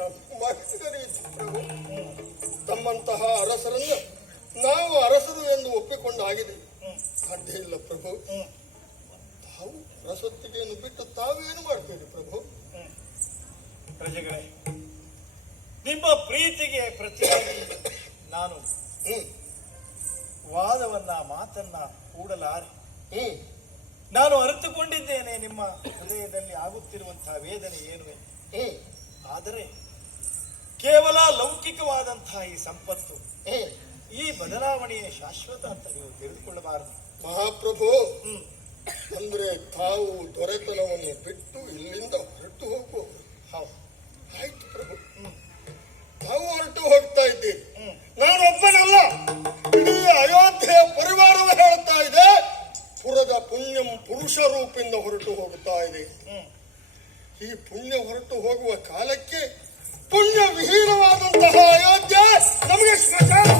ಪ್ರಭು ತಮ್ಮಂತಹ ಅರಸರನ್ನು ನಾವು ಅರಸರು ಎಂದು ಒಪ್ಪಿಕೊಂಡಾಗಿದೆ ಸಾಧ್ಯ ಇಲ್ಲ ಪ್ರಭು. ತಾವು ಅರಸೊತ್ತಿಗೆಯನ್ನು ಬಿಟ್ಟು ತಾವೇನು ಮಾಡ್ತೀರಿ ಪ್ರಭು? ಪ್ರಜೆಗಳೇ ನಿಮ್ಮ ಪ್ರೀತಿಗೆ ಪ್ರತಿಯಾಗಿ ನಾನು ವಾದವನ್ನ ಮಾತನ್ನ ಕೂಡಲಾರೆ. ನಾನು ಅರಿತುಕೊಂಡಿದ್ದೇನೆ ನಿಮ್ಮ ಹೃದಯದಲ್ಲಿ ಆಗುತ್ತಿರುವಂತಹ ವೇದನೆ ಏನು. ಆದರೆ ಕೇವಲ ಲೌಕಿಕವಾದಂತಹ ಈ ಸಂಪತ್ತು. ಈ ಬದಲಾವಣೆಯ ಶಾಶ್ವತ ಅಂತ ನೀವು ತಿಳಿದುಕೊಳ್ಳಬಾರದು. ಮಹಾಪ್ರಭು ಅಂದ್ರೆ ತಾವು ದೊರೆತನವನ್ನು ಬಿಟ್ಟು ಇಲ್ಲಿಂದ ಹೊರಟು ಹೋಗುವವರು ಹೌದು. ಆಯ್ತು ಪ್ರಭು. ತಾವು ಹೊರಟು ಹೋಗ್ತಾ ಇದ್ದೀರಿ. ನಾನು ನಾನೊಬ್ಬನಲ್ಲ ಇಡೀ ಅಯೋಧ್ಯೆಯ ಪರಿವಾರವೇ ಹೇಳ್ತಾ ಇದೆ. ಪುರದ ಪುಣ್ಯಂ ಪುರುಷ ರೂಪಿಂದ ಹೊರಟು ಹೋಗುತ್ತಾ ಇದೆ. ಈ ಪುಣ್ಯ ಹೊರಟು ಹೋಗುವ ಕಾಲಕ್ಕೆ ಪುಣ್ಯ ವಿಹೀನವಾದಂತಹ ಅಯೋಧ್ಯೆ ನಮಗೆ ಸ್ಮಶಾನ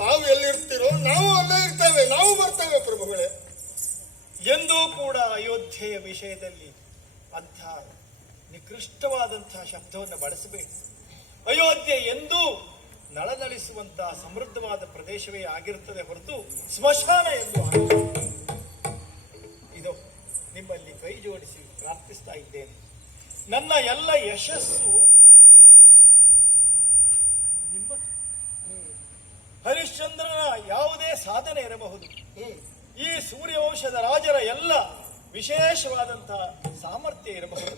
ತಾವು ಎಲ್ಲಿರ್ತೀರೋ, ನಾವು ಅಲ್ಲೇ ಇರ್ತೇವೆ, ನಾವು ಬರ್ತೇವೆ ಪ್ರಭುಗಳೇ. ಎಂದೂ ಕೂಡ ಅಯೋಧ್ಯೆಯ ವಿಷಯದಲ್ಲಿ ಅಂಥ ನಿಕೃಷ್ಟವಾದಂತಹ ಶಬ್ದವನ್ನು ಬಳಸಬೇಕು ಅಯೋಧ್ಯೆ ಎಂದೂ ನಳನಳಿಸುವಂತಹ ಸಮೃದ್ಧವಾದ ಪ್ರದೇಶವೇ ಆಗಿರುತ್ತದೆ ಹೊರತು ಸ್ಮಶಾನ ಎಂದು ಇದು ನಿಮ್ಮಲ್ಲಿ ಕೈ ಜೋಡಿಸಿ ಪ್ರಾರ್ಥಿಸ್ತಾ ಇದ್ದೇನೆ. ನನ್ನ ಎಲ್ಲ ಯಶಸ್ಸು ನಿಮ್ಮ ಹರಿಶ್ಚಂದ್ರನ ಯಾವುದೇ ಸಾಧನೆ ಇರಬಹುದು. ಈ ಸೂರ್ಯವಂಶದ ರಾಜರ ಎಲ್ಲ ವಿಶೇಷವಾದಂತಹ ಸಾಮರ್ಥ್ಯ ಇರಬಹುದು.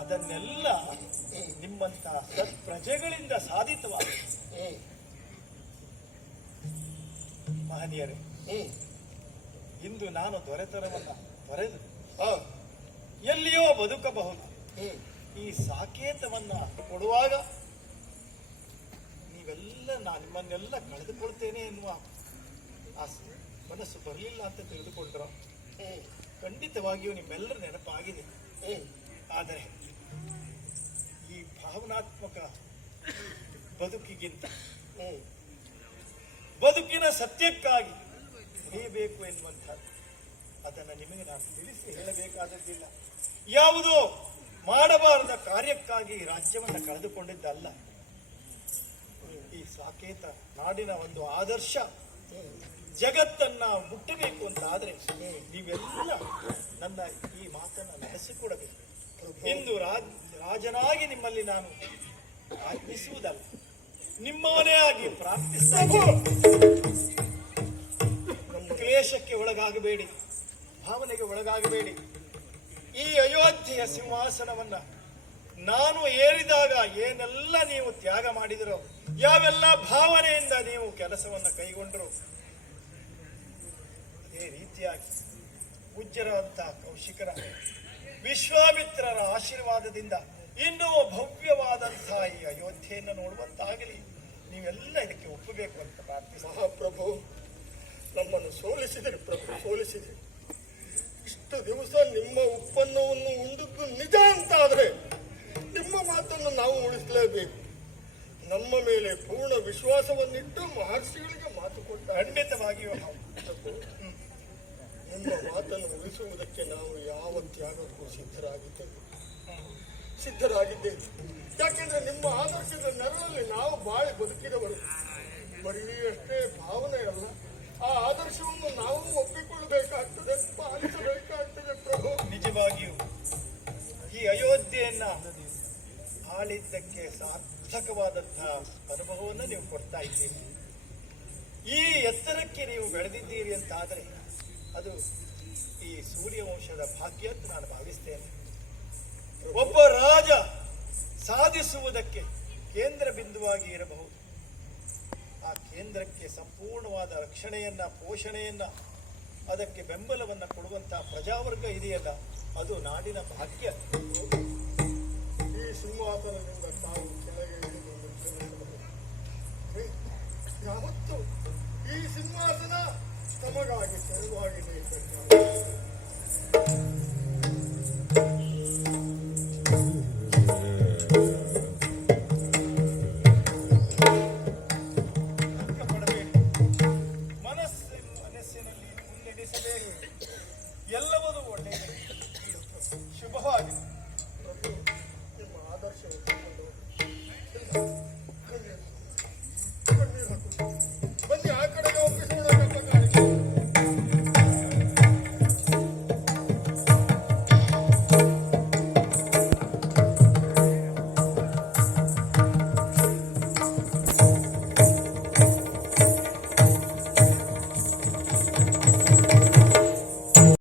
ಅದನ್ನೆಲ್ಲ ನಿಮ್ಮಂತಹ ಪ್ರಜೆಗಳಿಂದ ಸಾಧಿತವಾದ ಮಹನೀಯರೇ ಇಂದು ನಾನು ದೊರೆತರವಲ್ಲ ದೊರೆದು. ಎಲ್ಲಿಯೋ ಬದುಕಬಹುದು. ಈ ಸಾಕೇತವನ್ನ ಕೊಡುವಾಗ ನೀವೆಲ್ಲ ನಾನು ನಿಮ್ಮನ್ನೆಲ್ಲ ಕಳೆದುಕೊಳ್ತೇನೆ ಎನ್ನುವ ಆ ಮನಸ್ಸು ಬರಲಿಲ್ಲ ಅಂತ ತಿಳಿದುಕೊಂಡ್ರ? ಖಂಡಿತವಾಗಿಯೂ ನಿಮ್ಮೆಲ್ಲರ ನೆನಪಾಗಿದೆ. ಆದರೆ ಈ ಭಾವನಾತ್ಮಕ ಬದುಕಿಗಿಂತ ಬದುಕಿನ ಸತ್ಯಕ್ಕಾಗಿ ಬೇಕು ಎನ್ನುವಂಥದ್ದು ಅದನ್ನು ನಿಮಗೆ ನಾನು ತಿಳಿಸಿ ಹೇಳಬೇಕಾದದ್ದಿಲ್ಲ. ಯಾವುದೋ ಮಾಡಬಾರದ ಕಾರ್ಯಕ್ಕಾಗಿ ರಾಜ್ಯವನ್ನು ಕಳೆದುಕೊಂಡಿದ್ದಲ್ಲ. ಈ ಸಾಕೇತ ನಾಡಿನ ಒಂದು ಆದರ್ಶ. ಜಗತ್ತನ್ನ ಮುಟ್ಟಬೇಕು ಅಂತ ಆದ್ರೆ ನೀವೆಲ್ಲ ನನ್ನ ಈ ಮಾತನ್ನ ನಡೆಸಿಕೊಡಬೇಕು. ರಾಜ್, ರಾಜನಾಗಿ ನಿಮ್ಮಲ್ಲಿ ನಾನು ಆಜ್ಞಿಸುವುದಲ್ಲ. ನಿಮ್ಮವನೇ ಆಗಿ ಪ್ರಾರ್ಥಿಸ್ತಾ ಕ್ಲೇಶಕ್ಕೆ ಒಳಗಾಗಬೇಡಿ, ಭಾವನೆಗೆ ಒಳಗಾಗಬೇಡಿ. ಈ ಅಯೋಧ್ಯೆಯ ಸಿಂಹಾಸನವನ್ನ ನಾನು ಏರಿದಾಗ ಏನೆಲ್ಲ ನೀವು ತ್ಯಾಗ ಮಾಡಿದರೋ, ಯಾವೆಲ್ಲ ಭಾವನೆಯಿಂದ ನೀವು ಕೆಲಸವನ್ನು ಕೈಗೊಂಡರು, ಅದೇ ರೀತಿಯಾಗಿ ಪೂಜ್ಯರಾದಂತಹ ಕೌಶಿಕರ ವಿಶ್ವಾಮಿತ್ರರ ಆಶೀರ್ವಾದದಿಂದ ಇನ್ನೂ ಭವ್ಯವಾದಂತಹ ಈ ಅಯೋಧ್ಯೆಯನ್ನು ನೋಡುವಂತಾಗಲಿ. ನೀವೆಲ್ಲ ಇದಕ್ಕೆ ಒಪ್ಪಬೇಕು ಅಂತ ಪ್ರಾರ್ಥಿಸ ಮಹಾಪ್ರಭು, ನಮ್ಮನ್ನು ಸೋಲಿಸಿದಿರಿ ಪ್ರಭು, ಸೋಲಿಸಿದಿರಿ. ದಿವಸ ನಿಮ್ಮ ಉತ್ಪನ್ನವನ್ನು ಉಂಡಿದ್ದು ನಿಜ ಅಂತ ಆದರೆ ನಿಮ್ಮ ಮಾತನ್ನು ನಾವು ಉಳಿಸಲೇಬೇಕು. ನಮ್ಮ ಮೇಲೆ ಪೂರ್ಣ ವಿಶ್ವಾಸವನ್ನಿಟ್ಟು ಮಹರ್ಷಿಗಳಿಗೆ ಮಾತು ಕೊಟ್ಟ ಖಂಡಿತವಾಗಿಯೂ. ನಿಮ್ಮ ಮಾತನ್ನು ಉಳಿಸುವುದಕ್ಕೆ ನಾವು ಯಾವ ತ್ಯಾಗಕ್ಕೂ ಸಿದ್ಧರಾಗಿದ್ದೇವೆ. ಸಿದ್ಧರಾಗಿದ್ದೇವೆ. ಯಾಕೆಂದ್ರೆ ನಿಮ್ಮ ಆದರ್ಶದ ನೆರಳಲ್ಲಿ ನಾವು ಬಾಳಿ ಬದುಕಿದವರು. ಬರೀ ಅಷ್ಟೇ ಭಾವನೆ ಅಲ್ಲ. ಆ ಆದರ್ಶವನ್ನು ಆಳಿದ್ದಕ್ಕೆ ಸಾರ್ಥಕವಾದಂತಹ ಅನುಭವವನ್ನು ನೀವು ಕೊಡ್ತಾ ಇದ್ದೀರಿ. ಈ ಎತ್ತರಕ್ಕೆ ನೀವು ಬೆಳೆದಿದ್ದೀರಿ ಅಂತ ಆದರೆ ಅದು ಈ ಸೂರ್ಯವಂಶದ ಭಾಗ್ಯ ಅಂತ ನಾನು ಭಾವಿಸ್ತೇನೆ. ಒಬ್ಬ ರಾಜ ಸಾಧಿಸುವುದಕ್ಕೆ ಕೇಂದ್ರ ಬಿಂದುವಾಗಿ ಇರಬಹುದು. ಆ ಕೇಂದ್ರಕ್ಕೆ ಸಂಪೂರ್ಣವಾದ ರಕ್ಷಣೆಯನ್ನ, ಪೋಷಣೆಯನ್ನ, ಅದಕ್ಕೆ ಬೆಂಬಲವನ್ನು ಕೊಡುವಂತಹ ಪ್ರಜಾವರ್ಗ ಇದೆಯಲ್ಲ, ಅದು ನಾಡಿನ ಭಾಗ್ಯ. ಸಿಂಹಾಸನದಿಂದ ತಾವು ಕೆಳಗೆ ಯಾವತ್ತು ಈ ಸಿಂಹಾಸನ ತಮಗಾಗಿ ತೆರವಾಗಿದೆ ಸರ್ಕಾರ.